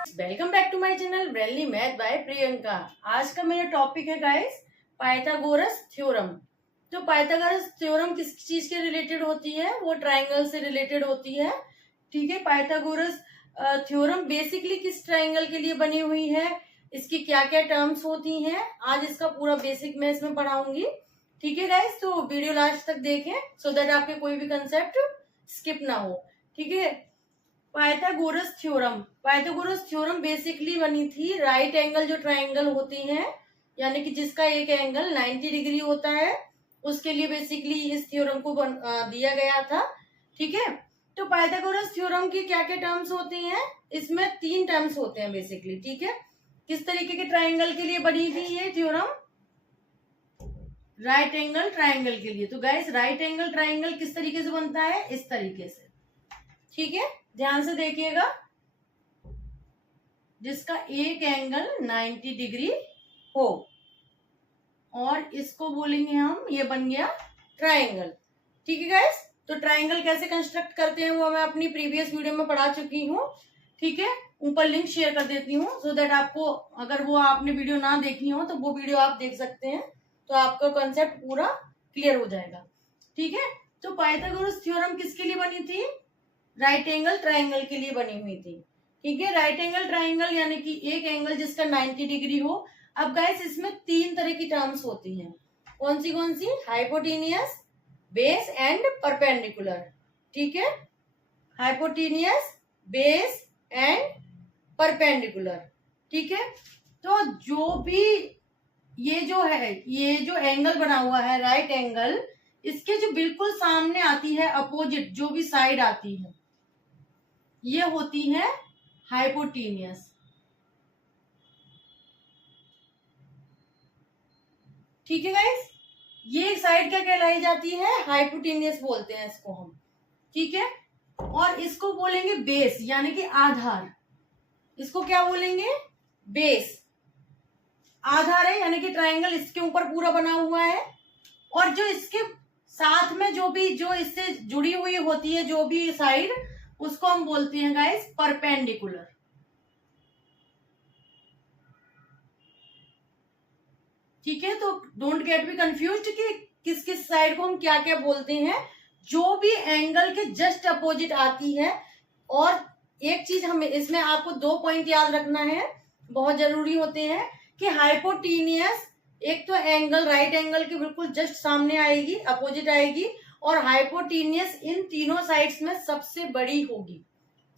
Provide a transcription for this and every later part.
Welcome back to my channel brainly math by Priyanka. आज का मेरा टॉपिक है गाइस पाइथागोरस थ्योरम। तो पाइथागोरस थ्योरम किस चीज के रिलेटेड होती है? वो ट्राइंगल से रिलेटेड होती है। ठीक है, पाइथागोरस थ्योरम बेसिकली किस ट्राइंगल के लिए बनी हुई है, इसकी क्या क्या टर्म्स होती हैं, आज इसका पूरा बेसिक मैं इसमें पढ़ाऊंगी। ठीक है गाइस, तो वीडियो लास्ट तक देखें सो दैट आपके कोई भी कंसेप्ट स्किप ना हो। ठीक है, पाइथागोरस थ्योरम बेसिकली बनी थी राइट एंगल जो ट्राइंगल होती हैं, यानी कि जिसका एक एंगल 90 डिग्री होता है, उसके लिए बेसिकली इस थ्योरम को दिया गया था। ठीक है, तो पाइथागोरस थ्योरम की क्या क्या टर्म्स होती हैं? इसमें 3 टर्म्स होते हैं बेसिकली। ठीक है, किस तरीके के ट्राइंगल के लिए बनी थी ये थ्योरम? राइट एंगल ट्राइंगल के लिए। तो गाइस राइट एंगल ट्राइंगल किस तरीके से बनता है? इस तरीके से। ठीक है, ध्यान से देखिएगा, जिसका एक एंगल 90 डिग्री हो, और इसको बोलेंगे हम, ये बन गया ट्राइंगल। ठीक है गाइस, तो ट्राइंगल कैसे कंस्ट्रक्ट करते हैं वो मैं अपनी प्रीवियस वीडियो में पढ़ा चुकी हूँ। ठीक है, ऊपर लिंक शेयर कर देती हूँ सो दैट आपको, अगर वो आपने वीडियो ना देखी हो तो वो वीडियो आप देख सकते हैं, तो आपका कंसेप्ट पूरा क्लियर हो जाएगा। ठीक है, तो पाइथागोरस थ्योरम किसके लिए बनी थी? राइट एंगल ट्राइंगल के लिए बनी हुई थी। ठीक है, राइट एंगल ट्राइंगल यानी कि एक एंगल जिसका 90 डिग्री हो। अब गाइस इसमें 3 तरह की टर्म्स होती हैं। कौन सी? Hypotenuse, base and perpendicular. ठीक है, हाइपोटेनियस, बेस एंड परपेंडिकुलर। ठीक है, तो जो भी ये जो एंगल बना हुआ है राइट एंगल, इसके जो बिल्कुल सामने आती है अपोजिट जो भी साइड आती है, ये होती है हाइपोटेनियस। ठीक है गाइस, ये साइड क्या कहलाई जाती है? हाइपोटेनियस बोलते हैं इसको हम। ठीक है, और इसको बोलेंगे बेस यानी कि आधार। इसको क्या बोलेंगे? बेस। आधार है यानी कि ट्राइंगल इसके ऊपर पूरा बना हुआ है, और जो इसके साथ में जो इससे जुड़ी हुई होती है जो भी साइड, उसको हम बोलते हैं गाइस परपेंडिकुलर। ठीक है, तो डोंट गेट बी कंफ्यूज्ड कि किस किस साइड को हम क्या क्या बोलते हैं। जो भी एंगल के जस्ट अपोजिट आती है। और एक चीज हमें इसमें आपको 2 पॉइंट याद रखना है, बहुत जरूरी होते हैं, कि हाइपोटेनियस एक तो एंगल राइट एंगल के बिल्कुल जस्ट सामने आएगी, अपोजिट आएगी, और हाइपोटेनियस इन तीनों साइड्स में सबसे बड़ी होगी,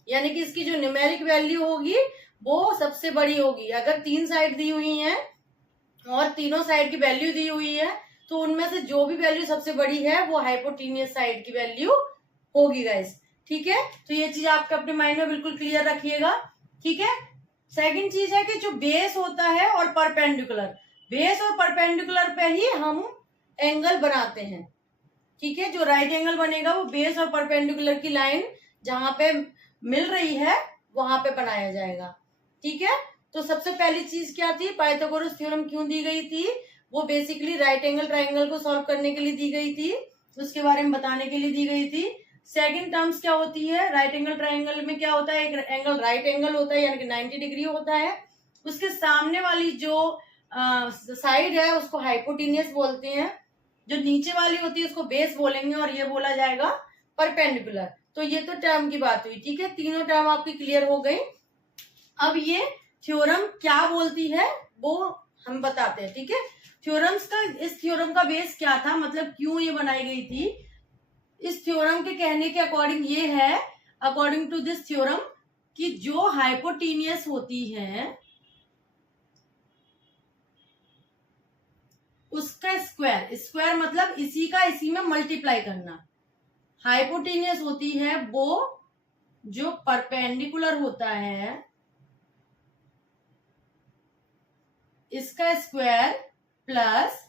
यानी कि इसकी जो न्यूमेरिक वैल्यू होगी वो सबसे बड़ी होगी। अगर 3 साइड दी हुई हैं और तीनों साइड की वैल्यू दी हुई है, तो उनमें से जो भी वैल्यू सबसे बड़ी है वो हाइपोटेनियस साइड की वैल्यू होगी गाइस। ठीक है, तो ये चीज आपके अपने माइंड में बिल्कुल क्लियर रखिएगा। ठीक है, सेकंड चीज है कि जो बेस होता है और परपेंडिकुलर, बेस और परपेंडिकुलर पे ही हम एंगल बनाते हैं। ठीक है, जो राइट एंगल बनेगा वो बेस और परपेंडिकुलर की लाइन जहां पे मिल रही है वहां पे बनाया जाएगा। ठीक है, तो सबसे पहली चीज क्या थी? पाइथागोरस थ्योरम क्यों दी गई थी? वो बेसिकली राइट एंगल ट्राइंगल को सॉल्व करने के लिए दी गई थी, उसके बारे में बताने के लिए दी गई थी। सेकंड टर्म्स क्या होती है? राइट एंगल ट्राइंगल में क्या होता है? एक एंगल राइट एंगल होता है यानी कि 90 डिग्री होता है, उसके सामने वाली जो साइड है उसको हाइपोटेनियस बोलते हैं, जो नीचे वाली होती है उसको बेस बोलेंगे, और ये बोला जाएगा परपेंडिकुलर। तो ये तो टर्म की बात हुई। ठीक है, तीनों टर्म आपकी क्लियर हो गई। अब ये थ्योरम क्या बोलती है वो हम बताते हैं। ठीक है, थ्योरम्स का, इस थ्योरम का बेस क्या था, मतलब क्यों ये बनाई गई थी? इस थ्योरम के कहने के अकॉर्डिंग ये है, अकॉर्डिंग टू दिस थ्योरम, कि जो हाइपोटेनियस होती है उसका स्क्वायर मतलब इसी का इसी में मल्टीप्लाई करना। हाइपोटेनियस होती है वो जो परपेंडिकुलर होता है इसका स्क्वायर प्लस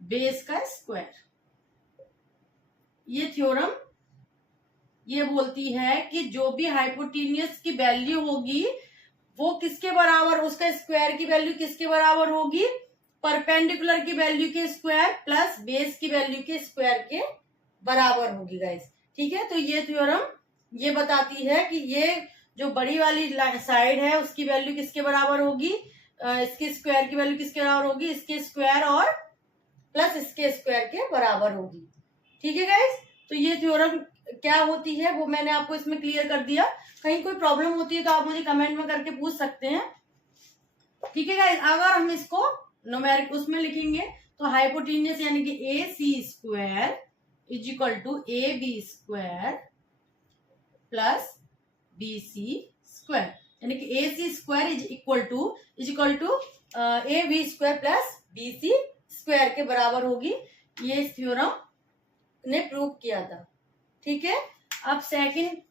बेस का स्क्वायर। ये थ्योरम ये बोलती है कि जो भी हाइपोटेनियस की वैल्यू होगी वो किसके बराबर, उसका स्क्वायर की वैल्यू किसके बराबर होगी? परपेंडिकुलर की वैल्यू के स्क्वायर प्लस बेस की वैल्यू के स्क्वायर के बराबर होगी गाइस। ठीक है, तो ये थ्योरम ये बताती है कि ये जो बड़ी वाली साइड है उसकी वैल्यू किसके बराबर होगी, इसके स्क्वायर की वैल्यू किसके बराबर होगी, इसके स्क्वायर और प्लस इसके स्क्वायर के बराबर होगी। ठीक है गाइस, तो ये थ्योरम क्या होती है वो मैंने आपको इसमें क्लियर कर दिया। कहीं कोई प्रॉब्लम होती है तो आप मुझे कमेंट में करके पूछ सकते हैं। ठीक है गाइस, अगर हम इसको न्यूमेरिक उसमें लिखेंगे तो हाइपोटेन्यूस यानी कि A C square is equal to A B square plus B C square, यानी कि A C square is equal to A B square plus B C square के बराबर होगी। ये इस थ्योरम ने प्रूव किया था। ठीक है, अब सेकंड,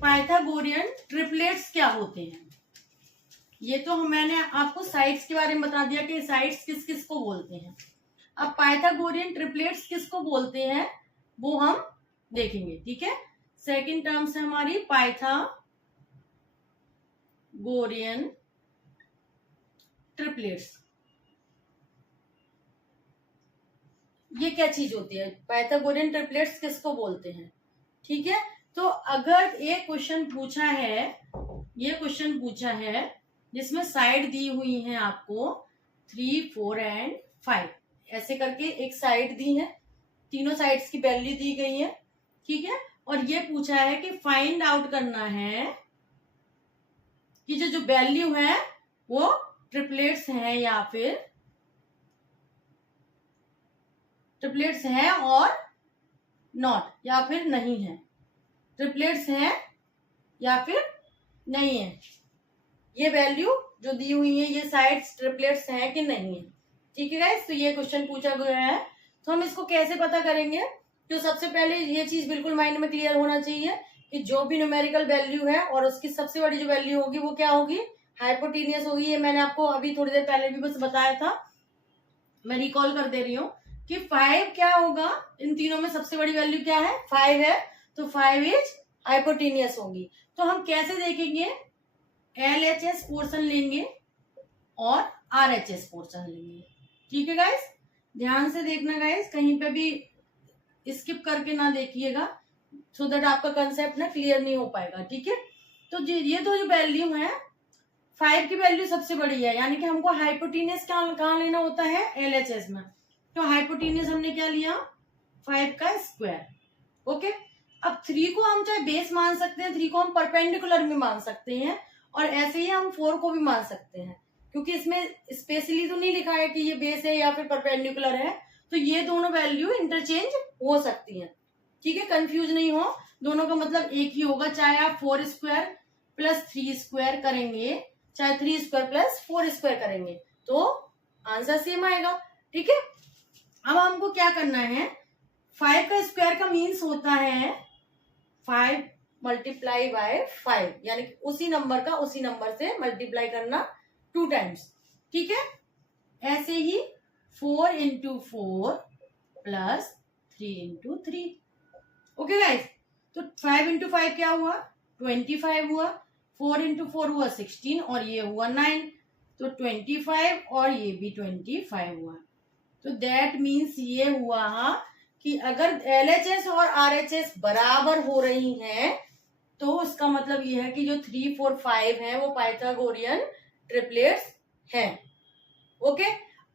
पाइथागोरियन ट्रिपलेट्स क्या होते हैं। ये तो मैंने आपको साइड्स के बारे में बता दिया कि साइड्स किस किस को बोलते हैं। अब पाइथागोरियन ट्रिपलेट्स किसको बोलते हैं वो हम देखेंगे। ठीक है, सेकंड टर्म से हमारी पाइथागोरियन ट्रिपलेट्स, ये क्या चीज होती है, पाइथागोरियन ट्रिपलेट्स किसको बोलते हैं। ठीक है, तो अगर ये क्वेश्चन पूछा है जिसमें साइड दी हुई है आपको 3, 4 एंड 5, ऐसे करके एक साइड दी है, तीनों साइड्स की वैल्यू दी गई है। ठीक है, और ये पूछा है कि फाइंड आउट करना है कि जो वैल्यू है वो ट्रिपलेट्स है या फिर ट्रिपलेट्स है और नॉट, या फिर नहीं है, ट्रिपलेट्स है या फिर नहीं है, ये वैल्यू जो दी हुई है ये साइड्स ट्रिपलेट्स हैं कि नहीं है। ठीक है गाइस, तो ये क्वेश्चन पूछा गया है, तो हम इसको कैसे पता करेंगे। तो सबसे पहले ये चीज बिल्कुल माइंड में क्लियर होना चाहिए कि जो भी न्यूमेरिकल वैल्यू है और उसकी सबसे बड़ी जो वैल्यू होगी वो क्या होगी, हाइपोटेनियस होगी। ये मैंने आपको अभी थोड़ी देर पहले भी बस बताया था, मैं रिकॉल कर दे रही हूँ कि 5 क्या होगा, इन तीनों में सबसे बड़ी वैल्यू क्या है, 5 है, तो 5 इज हाइपोटेनियस होगी। तो हम कैसे देखेंगे, LHS पोर्शन लेंगे और RHS पोर्शन लेंगे। ठीक है गाइस, ध्यान से देखना गाइस, कहीं पे भी स्किप करके ना देखिएगा, सो दैट आपका कंसेप्ट ना क्लियर नहीं हो पाएगा। ठीक है, तो ये तो जो वैल्यू है 5 की वैल्यू सबसे बड़ी है, यानी कि हमको हाइपोटेनियस कहाँ लेना होता है, LHS में। तो हाइपोटेनियस हमने क्या लिया, 5 का स्क्वायर। ओके, अब 3 को हम चाहे बेस मान सकते हैं, 3 को हम परपेंडिकुलर भी मान सकते हैं, और ऐसे ही हम 4 को भी मान सकते हैं, क्योंकि इसमें स्पेशली तो नहीं लिखा है कि ये बेस है या फिर परपेंडिकुलर है, तो ये दोनों वैल्यू इंटरचेंज हो सकती है। ठीक है, कंफ्यूज नहीं हो, दोनों का मतलब एक ही होगा, चाहे आप 4 स्क्वायर प्लस 3 स्क्वायर करेंगे, चाहे 3 स्क्वायर प्लस 4 स्क्वायर करेंगे, तो आंसर सेम आएगा। ठीक है, अब हमको क्या करना है, 5 का स्क्वायर का मीन्स होता है 5 मल्टीप्लाई बाय 5, यानी कि उसी नंबर का उसी नंबर से मल्टीप्लाई करना 2 टाइम्स। ठीक है, ऐसे ही 4 into 4 plus 3 into 3। Okay guys, तो 5 इंटू 5 क्या हुआ, 25 हुआ, 4 इंटू 4 हुआ 16 और ये हुआ 9, तो 25 और ये भी 25 हुआ। तो दैट मीन्स ये हुआ कि अगर LHS और RHS बराबर हो रही हैं तो उसका मतलब ये है कि जो 3, 4, 5 है वो पाइथागोरियन ट्रिपलेट्स हैं। ओके,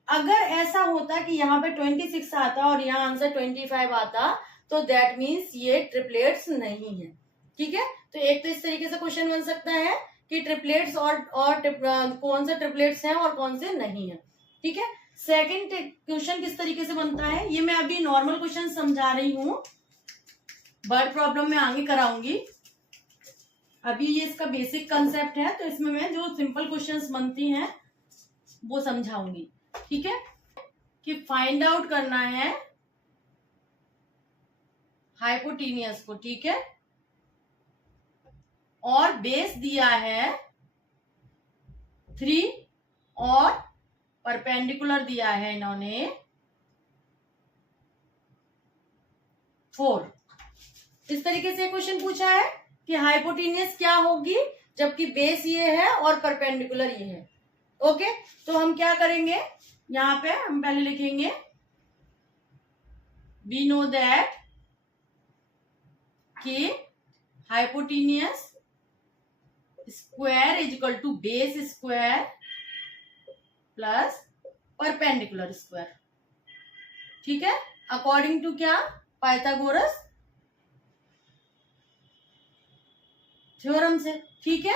अगर ऐसा होता कि यहाँ पे 26 आता और यहाँ आंसर 25 आता तो दैट मीन्स ये ट्रिपलेट्स नहीं है। ठीक है, तो एक तो इस तरीके से क्वेश्चन बन सकता है कि ट्रिपलेट्स और कौन से ट्रिपलेट्स हैं और कौन से नहीं है। ठीक है, सेकंड क्वेश्चन किस तरीके से बनता है, ये मैं अभी नॉर्मल क्वेश्चन समझा रही हूँ, वर्ड प्रॉब्लम में आगे कराऊंगी, अभी ये इसका बेसिक कंसेप्ट है, तो इसमें मैं जो सिंपल क्वेश्चंस बनती हैं वो समझाऊंगी। ठीक है, कि फाइंड आउट करना है हाइपोटेनियस को। ठीक है, और बेस दिया है 3 और परपेंडिकुलर दिया है इन्होंने 4। इस तरीके से क्वेश्चन पूछा है कि हाइपोटेनियस क्या होगी जबकि बेस ये है और परपेंडिकुलर ये है। ओके, तो हम क्या करेंगे, यहां पे हम पहले लिखेंगे वी नो दैट कि hypotenuse square is equal to base square plus perpendicular square. ठीक है, अकॉर्डिंग टू क्या, पाइथागोरस थ्योरम से। ठीक है,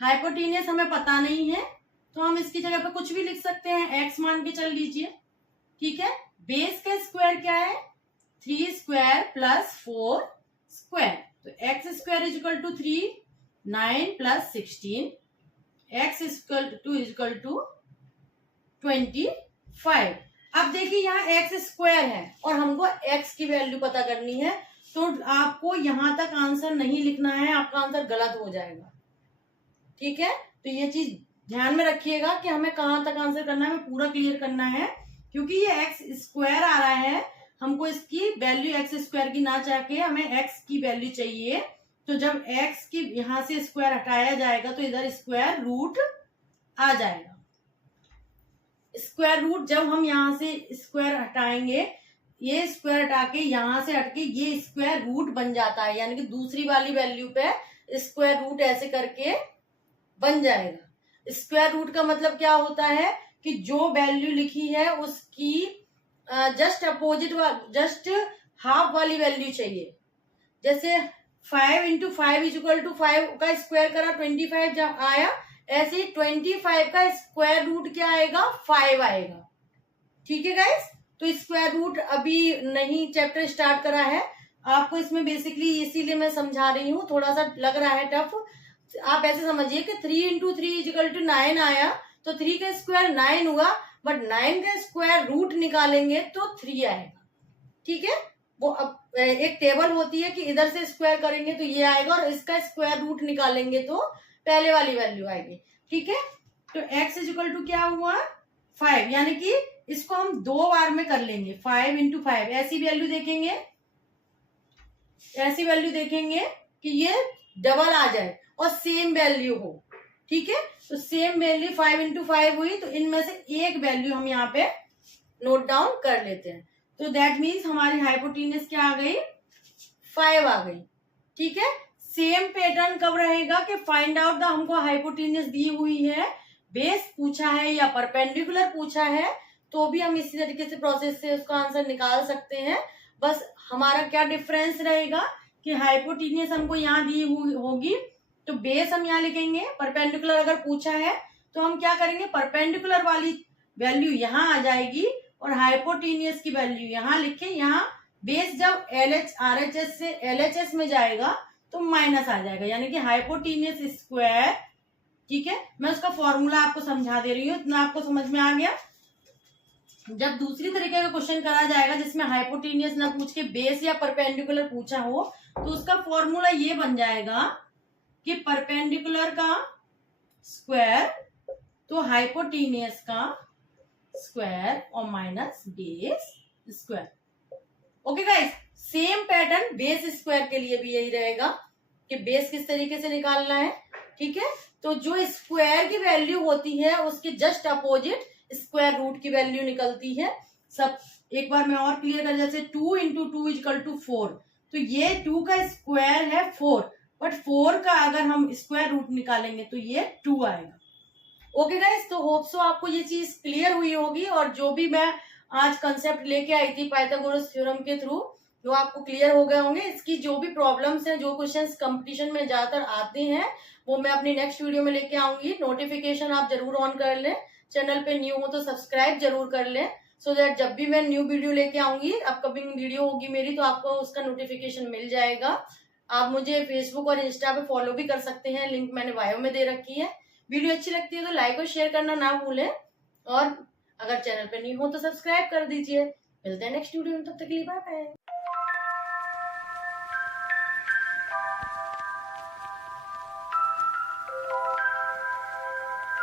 हाइपोटेनियस हमें पता नहीं है तो हम इसकी जगह पे कुछ भी लिख सकते हैं, एक्स मान के चल लीजिए। ठीक है, बेस का स्क्वायर क्या है, 3 स्क्वायर प्लस 4 स्क्वायर, तो x square is equal to 3, 9 plus 16, x equal to 25। अब देखिए यहाँ एक्स स्क्वायर है और हमको एक्स की वैल्यू पता करनी है, तो आपको यहां तक आंसर नहीं लिखना है, आपका आंसर गलत हो जाएगा। ठीक है, तो ये चीज ध्यान में रखिएगा कि हमें कहां तक आंसर करना है, हमें पूरा क्लियर करना है, क्योंकि ये एक्स स्क्वायर आ रहा है, हमको इसकी वैल्यू एक्स स्क्वायर की ना चाहे हमें एक्स की वैल्यू चाहिए। तो जब एक्स की यहां से स्क्वायर हटाया जाएगा तो इधर स्क्वायर रूट आ जाएगा। स्क्वायर रूट जब हम यहां से स्क्वायर हटाएंगे, ये स्क्वायर हटा के यहां से हटके ये स्क्वायर रूट बन जाता है, यानी कि दूसरी वाली वैल्यू पे स्क्वायर रूट ऐसे करके बन जाएगा। स्क्वायर रूट का मतलब क्या होता है कि जो वैल्यू लिखी है उसकी जस्ट अपोजिट जस्ट हाफ वाली वैल्यू चाहिए। जैसे 5 इंटू 5 इज इक्वल टू 5 का स्क्वायर करा 25 जब आया, ऐसे ही 25 का स्क्वायर रूट क्या आएगा, 5 आएगा। ठीक है गाइस, तो स्क्वायर रूट अभी नहीं चैप्टर स्टार्ट करा है, आपको इसमें बेसिकली इसीलिए मैं समझा रही हूँ, थोड़ा सा लग रहा है टफ। आप ऐसे समझिए कि 3 इंटू 3 इज इक्वल टू 9 आया, तो 3 का स्क्वायर 9 हुआ, बट 9 का स्क्वायर रूट निकालेंगे तो 3 आएगा। ठीक है, वो अब एक टेबल होती है कि इधर से स्क्वायर करेंगे तो ये आएगा और इसका स्क्वायर रूट निकालेंगे तो पहले वाली वैल्यू आएगी। ठीक है, तो x इज इक्वल टू क्या हुआ, 5, यानी कि इसको हम 2 बार में कर लेंगे, 5 इंटू 5, ऐसी वैल्यू देखेंगे कि ये डबल आ जाए और सेम वैल्यू हो। ठीक है, तो सेम वैल्यू 5 इंटू 5 हुई, तो इनमें से एक वैल्यू हम यहाँ पे नोट डाउन कर लेते हैं, तो दैट मीन्स हमारी हाइपोटेन्यूज क्या आ गई, 5 आ गई। ठीक है, सेम पैटर्न कब रहेगा कि फाइंड आउट द हमको हाइपोटेन्यूज दी हुई है, बेस पूछा है या परपेंडिकुलर पूछा है, तो भी हम इसी तरीके से प्रोसेस से उसका आंसर निकाल सकते हैं। बस हमारा क्या डिफरेंस रहेगा कि हाइपोटेन्यूज हमको यहाँ दी हुई होगी तो बेस हम यहाँ लिखेंगे, परपेंडिकुलर अगर पूछा है तो हम क्या करेंगे, परपेंडिकुलर वाली वैल्यू यहाँ आ जाएगी और हाइपोटेन्यूज की वैल्यू यहाँ लिखे, यहाँ बेस जब RHS से LHS में जाएगा तो माइनस आ जाएगा, यानी कि हाइपोटेन्यूज स्क्वायर। ठीक है, मैं उसका फॉर्मूला आपको समझा दे रही हूँ, इतना आपको समझ में आ गया। जब दूसरी तरीके का क्वेश्चन करा जाएगा जिसमें हाइपोटेन्यूज ना पूछ के बेस या परपेंडिकुलर पूछा हो, तो उसका फॉर्मूला ये बन जाएगा कि परपेंडिकुलर का स्क्वायर तो हाइपोटेन्यूज का स्क्वायर और minus base square. Okay guys, same pattern base square के लिए भी यही रहेगा कि बेस किस तरीके से निकालना है। ठीक है, तो जो स्क्वायर की वैल्यू होती है उसके जस्ट अपोजिट स्क्वायर रूट की वैल्यू निकलती है। सब एक बार मैं और क्लियर कर, जैसे 2 इंटू 2 इज इक्वल टू 4, तो ये 2 का स्क्वायर है 4, बट 4 का अगर हम स्क्वायर रूट निकालेंगे तो ये 2 आएगा। ओके गाइस, तो होप सो आपको ये चीज क्लियर हुई होगी, और जो भी मैं आज कंसेप्ट लेके आई थी पाइथागोरस थ्योरम के थ्रू, जो आपको क्लियर हो गए होंगे। इसकी जो भी प्रॉब्लम्स हैं, जो क्वेश्चंस कंपटीशन में ज्यादातर आते हैं, वो मैं अपनी नेक्स्ट वीडियो में लेके आऊंगी। नोटिफिकेशन आप जरूर ऑन कर लें, चैनल पे न्यू हो तो सब्सक्राइब जरूर कर लें, सो दैट जब भी मैं न्यू वीडियो लेके आऊंगी, अपकमिंग वीडियो होगी मेरी, तो आपको उसका नोटिफिकेशन मिल जाएगा। आप मुझे फेसबुक और इंस्टा पे फॉलो भी कर सकते हैं, लिंक मैंने बायो में दे रखी है। वीडियो अच्छी लगती है तो लाइक और शेयर करना ना भूलें, और अगर चैनल पे न्यू हो तो सब्सक्राइब कर दीजिए। मिलते हैं नेक्स्ट वीडियो में, तब तक के लिए बाय बाय।